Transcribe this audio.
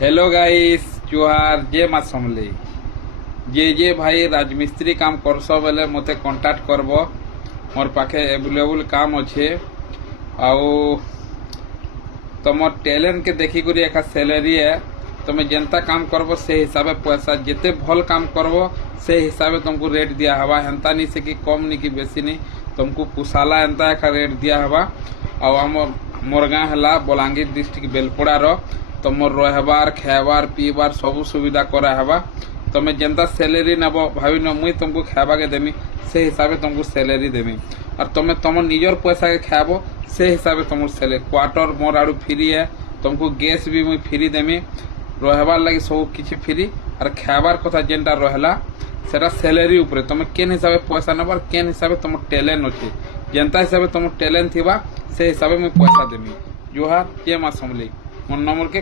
Hello guys, जुहार जय माँ समलेई। जे भाई राजमिस्त्री काम करस बेले मते कांटेक्ट करब। मोर पाखे एवेलेबल काम अच्छे आउ तुम टैलेंट के देखी करी एका सैलरी है। तुम जेंता काम करबो से हिसाब पैसा जिते भल काम करबो से हिसाब तुमको रेट दिया हवा। हेंता नहीं से कि कम नहीं कि बेसी नहीं, तुमको पुसाला एंता एका रेट दिया हवा। आउ मोर गाँ है बलांगीर डिस्ट्रिक्ट बेलपड़ार। तुम रहबार खाबार पीबार सब सुविधा करा हवा। तुम जेंता सैलरी नब भावी न मुई तुमको खाबा के देमी से हिसाब तुमको सैलरी देमी। और तुम तुम निजर पैसा के खाबो से हिसाब तुम सैलरी क्वार्टर मोर आड़ू फ्री है। तुमको गैस भी मुई फ्री देमी, रहबार लगी सब किछि फ्री। और खाबार कथा जेनटा रहला सेटा सैलरी ऊपर तुम केन हिसाब पैसा नबार केन हिसाब तुम टैलेंट अच्छे जेनता हिसाब तुम टैलेंट थिबा से हिसाब मुई पैसा देमी। जुहार जय माँ समलेई। मोर नंबर के